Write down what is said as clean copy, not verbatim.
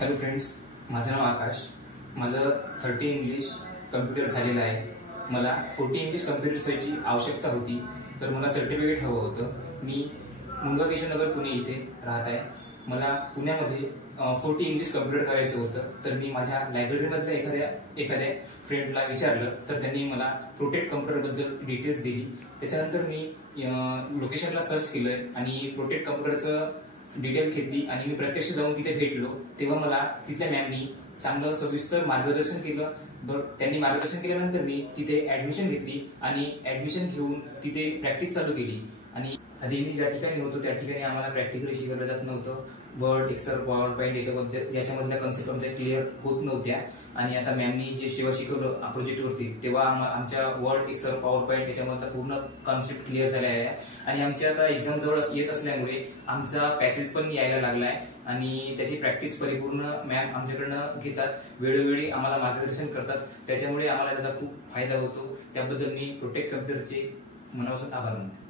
Hello friends, माझं नाव आकाश. माझं 30 English computer झालेलं आहे. मला 40 इंग्लिश कम्प्युटरची आवश्यकता होती, तर मला सर्टिफिकेट हवं होतं. मी मुंबई केशवनगर पुणे इथे राहत आहे. मला पुण्यामध्ये 40 इंग्लिश कम्प्युटर करायचं होतं. तर मी माझ्या लायब्ररीमधल्या एखाद्या फ्रेंडला विचारलं, तर त्यांनी मला प्रोटेक्ट कम्प्युटरबद्दल डिटेल्स दिली. त्याच्यानंतर मी लोकेशनला सर्च केलं आणि प्रोटेक्ट कम्प्युटरचं डिटेल घेतली आणि मी प्रत्यक्ष जाऊन तिथे भेटलो. तेव्हा मला तिथल्या मॅमनी चांगलं सविस्तर मार्गदर्शन केलं. त्यांनी मार्गदर्शन केल्यानंतर मी तिथे ऍडमिशन घेतली आणि ऍडमिशन घेऊन तिथे प्रॅक्टिस चालू केली. आणि आधी मी ज्या ठिकाणी होतो त्या ठिकाणी आम्हाला प्रॅक्टिकली शिकवलं जात नव्हतं. वर्ड, एक्सेल, पॉवर पॉईंट याच्यामधल्या कन्सेप्ट आमच्या क्लिअर होत नव्हत्या. आणि आता मॅमनी जे जेव्हा शिकवलं प्रोजेक्टवरती, तेव्हा आमच्या वर्ड, एक्सेल, पॉवर पॉईंट याच्यामधला पूर्ण कॉन्सेप्ट क्लिअर झालेला आहे. आणि आमच्या आता एक्झाम जवळ येत असल्यामुळे आमचा पॅसेज पण यायला लागलाय आणि त्याची प्रॅक्टिस परिपूर्ण मॅम आमच्याकडनं घेतात. वेळोवेळी आम्हाला मार्गदर्शन करतात. त्याच्यामुळे आम्हाला त्याचा खूप फायदा होतो. त्याबद्दल मी प्रोटेक्ट कम्प्युटरचे मनापासून आभार मानतो.